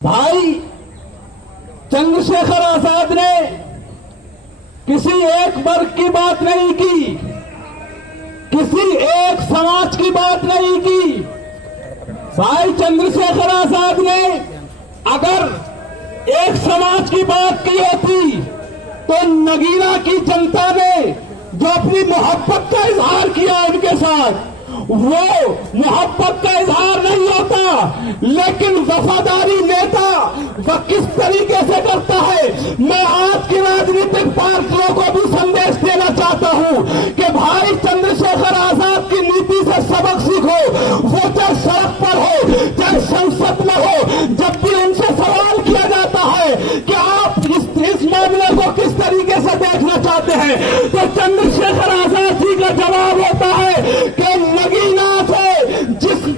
بھائی چندرشیکھر آزاد نے کسی ایک ورگ کی بات نہیں کی، کسی ایک سماج کی بات نہیں کی۔ بھائی چندرشیکھر آزاد نے اگر ایک سماج کی بات کی ہوتی تو نگینا کی جنتا نے جو اپنی محبت کا اظہار کیا ان کے ساتھ، وہ محبت کا اظہار نہیں ہوتا، لیکن وفاداری نیتا وہ کس طریقے سے کرتا ہے۔ میں آج کی راجنیتک پارٹیوں کو بھی سندیش دینا چاہتا ہوں کہ بھائی چندرشیکھر آزاد کی نیتی سے سبق سیکھو۔ وہ چاہے سڑک پر ہو چاہے سنسد میں ہو، جب بھی ان سے سوال کیا جاتا ہے کہ آپ اس معاملے کو کس طریقے سے دیکھنا چاہتے ہیں، تو چندرشیکھر آزاد جی کا جواب ہوتا ہے کہ نگینا سے جس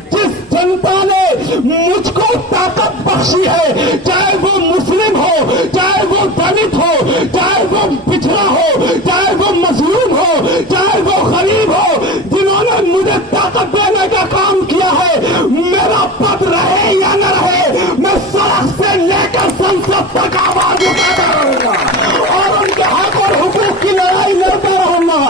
جنتا نے مجھ کو طاقت بخشی ہے، چاہے وہ مسلم ہو چاہے وہ دلت ہو چاہے وہ پچھڑا ہو چاہے وہ مظلوم ہو چاہے وہ غریب ہو، جنہوں نے مجھے طاقت دینے کا کام کیا ہے، میرا پد رہے یا نہ رہے، میں سڑک سے لے کر سنسد تک آواز اٹھاتا رہوں گا اور ان کے حق اور حقوق کی لڑائی لڑتا رہوں گا۔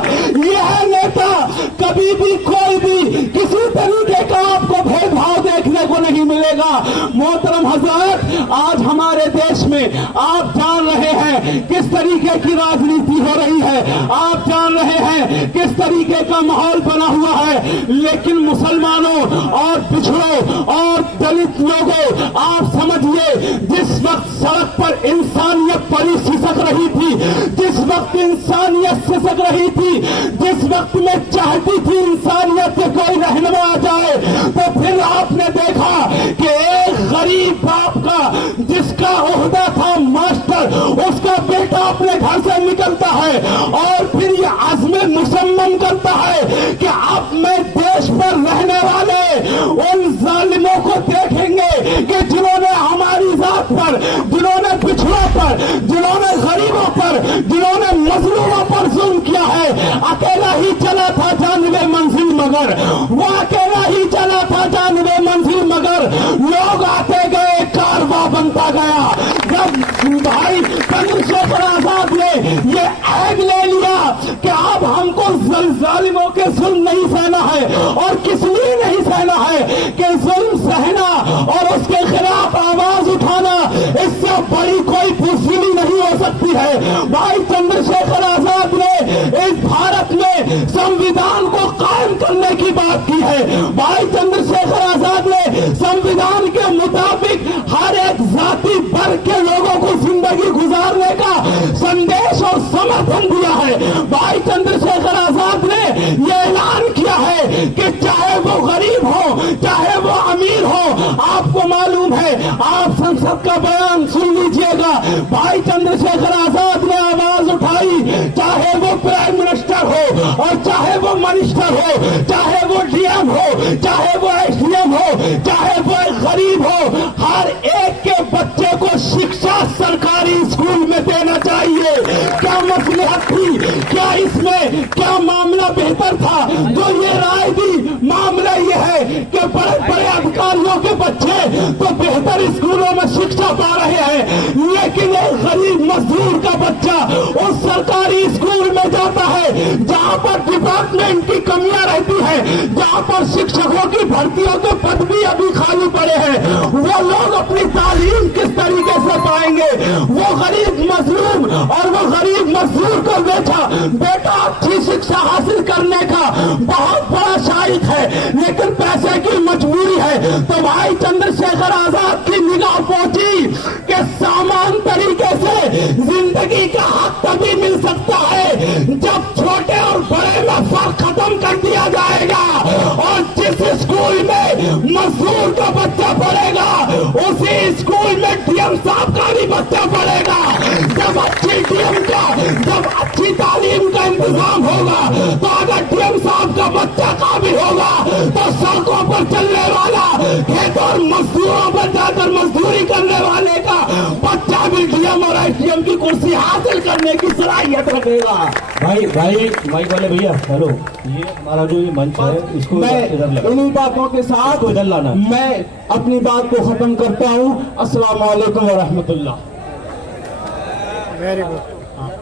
یہ ہے نیتا، کبھی بھی کوئی بھی کسی طریقے کا آپ کو بھید بھاؤ دیکھنے کو نہیں ملے گا۔ محترم حضرات، آج ہمارے دیش میں آپ جان رہے ہیں کس طریقے کی راجنیتی ہو رہی ہے، آپ جان رہے ہیں کس طریقے کا ماحول بنا ہوا ہے، لیکن مسلمانوں اور پچھڑوں اور دلت لوگوں، آپ سمجھیے جس وقت سڑک پر انسانیت پری سسک رہی تھی، جس وقت انسانیت سسک رہی تھی، جس وقت میں چاہتی تھی انسانیت سے کوئی رہنما آ جائے، تو پھر آپ نے دیکھا کہ ایک غریب باپ کا جس کا عہدہ تھا ماسٹر، اس کا بیٹا اپنے گھر سے نکلتا ہے اور پھر یہ عزم مصمم کرتا ہے کہ اب میں دیش پر رہنے والے ان ظالموں کو دیکھیں گے کہ جنہوں نے ہماری ذات پر، جنہوں نے پچھڑوں پر، جنہوں نے غریبوں پر، جنہوں نے مظلوموں پر ظلم کیا ہے۔ اکیلا ہی چلا تھا جانب منزل مگر، وہ اکیلا ہی چلا تھا جانب منزل مگر، لوگ آتے گئے کارواں بنتا گیا۔ جب بھائی چندرشیکھر آزاد نے یہ عہد لے لیا کہ اب ہم کو ظالموں کے ظلم نہیں سہنا ہے، اور کس لیے نہیں سہنا ہے کہ ظلم سہنا اور اس کے خلاف آواز اٹھانا، اس سے بڑی کوئی بزدلی نہیں ہو سکتی ہے۔ بھائی چندرشیکھر آزاد نے اس بھارت میں سمویدھان کو قائم کرنے کی بات کی ہے۔ بھائی چندرشیکھر آزاد نے سمویدھان کے مطابق ہر ایک ذاتی ورگ کے لوگوں کو زندگی گزارنے کا سندیش اور سمرتھن دیا ہے۔ بھائی چندرشیکھر آزاد نے یہ اعلان کیا ہے کہ چاہے وہ غریب ہو چاہے وہ امیر ہو، آپ کو معلوم ہے، آپ سنسد کا بیان سن لیجئے گا، بھائی چندرشیکھر آزاد نے آواز اٹھائی، چاہے وہ پرائم منسٹر ہو اور چاہے وہ منسٹر ہو، چاہے وہ ڈی ایم ہو چاہے وہ ایس ڈی ایم ہو، چاہے وہ غریب ہو، ہر ایک کے بچے کو شکشا سرکاری اسکول میں دینا چاہیے۔ کیا مصلحت تھی؟ کیا اس میں کیا معاملہ بہتر تھا جو یہ رائے دی؟ معاملہ یہ ہے کہ بڑے بڑے ادھکاریوں کے بچے تو بہتر اسکولوں میں شکشا پا رہے ہیں، لیکن ایک غریب مزدور کا بچہ اس سرکاری اسکول میں جاتا ہے جہاں پر ڈپارٹمنٹ کی کمیاں رہتی ہیں، جہاں پر شکشکوں کی بھرتیوں کے پد بھی ابھی خالی پڑے ہیں، وہ لوگ اپنی تعلیم کس طریقے سے پائیں گے؟ وہ غریب مظلوم اور وہ غریب مزدور کو بیٹا اچھی شکشا حاصل کرنے کا بہت بڑا شائق ہے، لیکن پیسے کی مجبوری ہے۔ تو بھائی چندرشیکھر آزاد کی نگاہ پہنچی کہ سامان طریقے سے زندگی کا حق تبھی مل سکتا ہے جب چھوٹے اور بڑے میں فرق ختم کر دیا جائے گا، اور جس اسکول میں مزدور کا بچہ پڑھے گا اسی اسکول میں ڈی ایم صاحب کا بھی بچہ پڑھے گا۔ جب اچھی ڈی ایم کا، جب اچھی تعلیم کا انتظام ہوگا تو اگر ڈی ایم صاحب کا بچہ قابل ہوگا تو سڑکوں پر چلنے والا، کھیتوں اور مزدوروں پر جا کر مزدوری کرنے والے کا بچہ بھی ڈی ایم اور ایس ڈی ایم کی کرسی حاصل کرنے کرنے کی صلاحیت رکھے گا. بھائی مائک والے بھیا ہیلو، یہ ہمارا جو یہ منچ ہے اس کو میں ادھر لگا، انہی باتوں کے ساتھ کو ادھر لانا. میں اپنی بات کو ختم کرتا ہوں. السلام علیکم ورحمۃ اللہ. Very good.